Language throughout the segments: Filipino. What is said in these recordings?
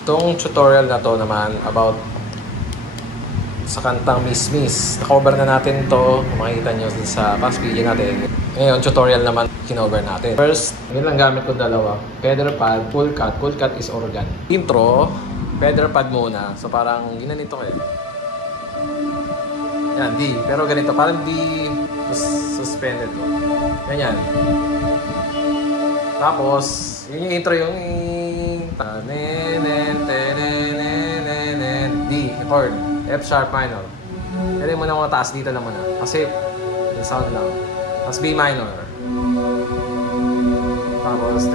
Itong tutorial na to naman about sa kantang Miss Miss. Nakover na natin to. Makikita nyo sa past video natin. Ngayon, tutorial naman kinover natin. First, yun lang gamit ko dalawa. Feather pad, full cut. Full cut is organ. Intro, feather pad muna. So parang ginanito kayo. Yan, D. Pero ganito, parang D suspended ko. Ganyan. Tapos, yun yung intro yung D chord, F sharp minor. Pwede mo na mga taas dito lang muna. Kasi, yung sound lang. Tapos B minor. Tapos,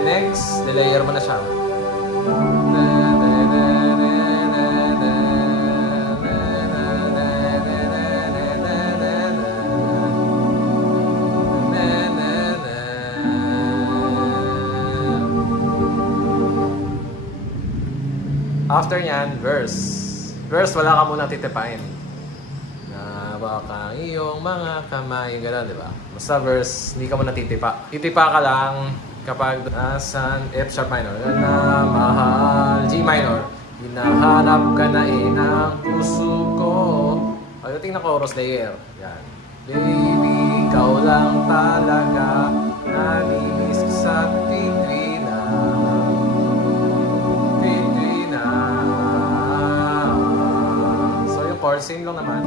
next, delayer mo na siya. After nyan, verse. Verse, wala ka muna titipain. Na baka iyong mga kamay, gano'n, di ba? Basta verse, hindi ka muna titipa. Titipa ka lang kapag nasan F sharp minor. Na mahal, G minor. Hinahanap ka na ng puso ko. Pagdating na chorus layer. Yan. Baby, ikaw lang talaga. Namimiss ko sa chord, same lang naman.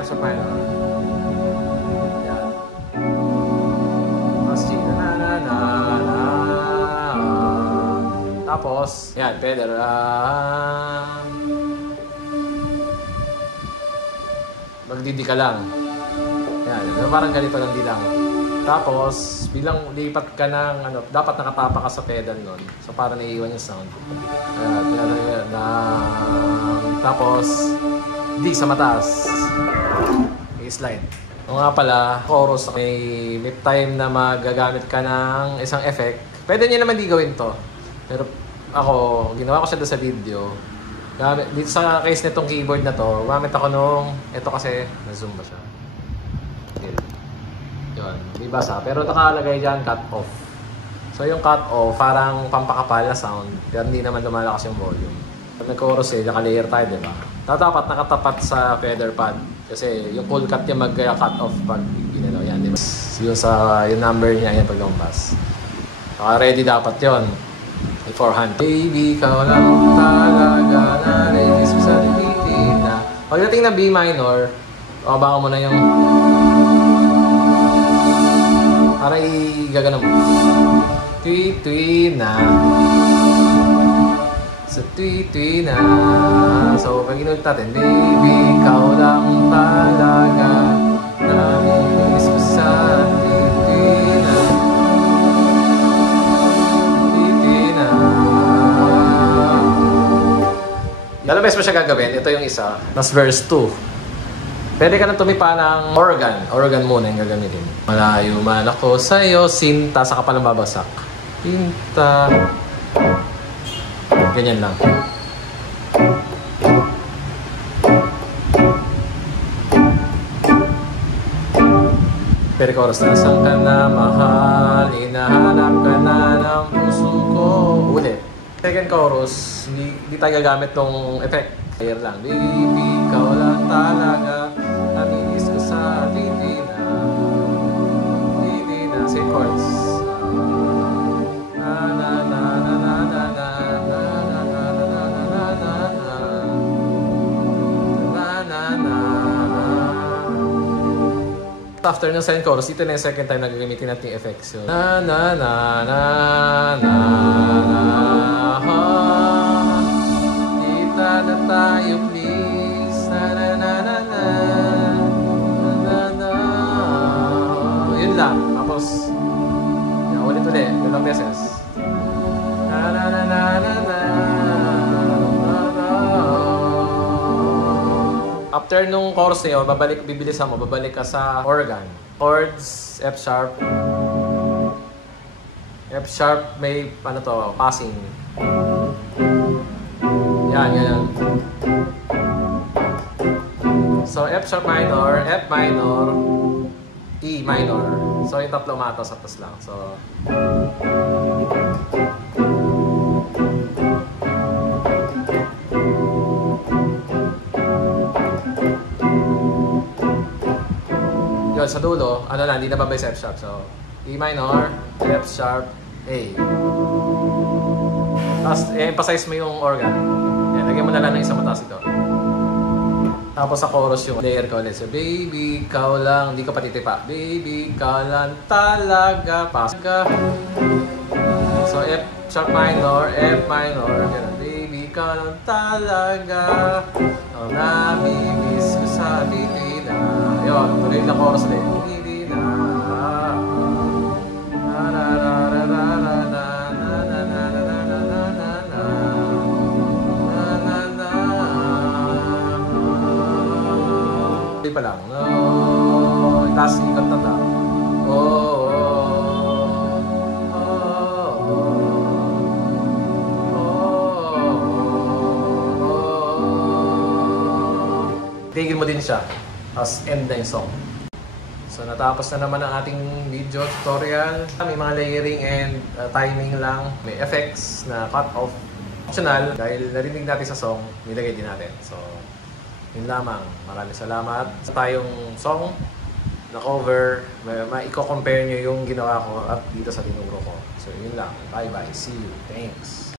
F sharp minor. Yan. Mas G na. Tapos, yan, feather. Magdidi ka lang. Yan, parang ganito lang di lang. Tapos, bilang lipat ka ng, dapat nakatapa ka sa pedal nun. So, para naiiwan yung sound. Tapos, D sa mataas. I-slide. O nga pala, chorus, may time na magagamit ka ng isang effect. Pwede nyo naman di gawin to. Pero ako, ginawa ko siya doon sa video. Dito sa case nitong keyboard na to, gamit ako nung, ito kasi, na-zoom ba siya? Yun, di basa. Pero nakalagay dyan, cut off. So yung cut off, parang pampakapal na sound. Pero hindi naman lumalakas yung volume. Pag nag-chorus naka-layer tayo, di ba? Dapat nakatapat sa feather pad. Kasi yung full cut niya mag-cut off pag ginalaw. Yan, di ba? Yung number niya, yan pag lumbas. Ready dapat yon. Beforehand. Baby, ikaw lang talaga na release mo sa lipitin na. Pagdating na B minor, baka mo na yung para i-gagano mo. Tui-tui na. Sa tui-tui na. So, pag inulit natin, baby, ikaw lang talaga. Namimiss ko sa tui-tui na. Tui-tui na. Alam mo siya gagawin? Ito yung isa. Mas verse 2. Pwede ka na tumipa ng organ. Organ muna yung gagamitin. Malayo man ako sa'yo, sinta, saka palang babasak. Sinta. Ganyan lang. Pero chorus na. Saan ka na mahal, hinahanap ka na ng puso ko. Ulit. Second chorus, hindi tayo gagamit ng effect. Layer lang. Baby, ikaw lang talaga. Naminis ko sa titi na. Same chords. After ng second chorus, dito na yung second time na gagamitin natin yung effects. So, kita na tayo please. Yun lang. Tapos, ulit-ulit. Yun lang beses. After nung chorus na yun, bibilisan mo, babalik ka sa organ. Chords, F sharp. F sharp may, passing. Yan, ganyan. So, F sharp minor, F minor, E minor. So, yung tatlo umatos, atas lang. So, Well, sa dulo, ano lang, hindi na babay sa F sharp. So, E minor, F sharp, A. Tapos, emphasize mo yung organ. Yan, lagyan mo na lang ng isang mataas ito. Tapos sa chorus yung layer ko ulit. So, baby, ikaw lang, hindi ko patitipa. Baby, ikaw lang talaga. Pasga. So, F sharp minor, F minor. Ganun. Baby, ikaw lang talaga. Ang namimiss ko sa titi na. Yun, tuloy lang chorus ulit. Hindi na. Pa lang. No. Tapos ikot na ta. Oh. Tigil mo din siya. Tapos end na yung song. So natapos na naman ang ating video tutorial. May mga layering and timing lang. May effects na cut off. Optional. Dahil narinig natin sa song, nilagay din natin. So yun lamang. Maraming salamat sa tayong song na cover. Maiko-compare nyo yung ginawa ko at dito sa tinuro ko. So yun lang. Bye-bye. See you. Thanks.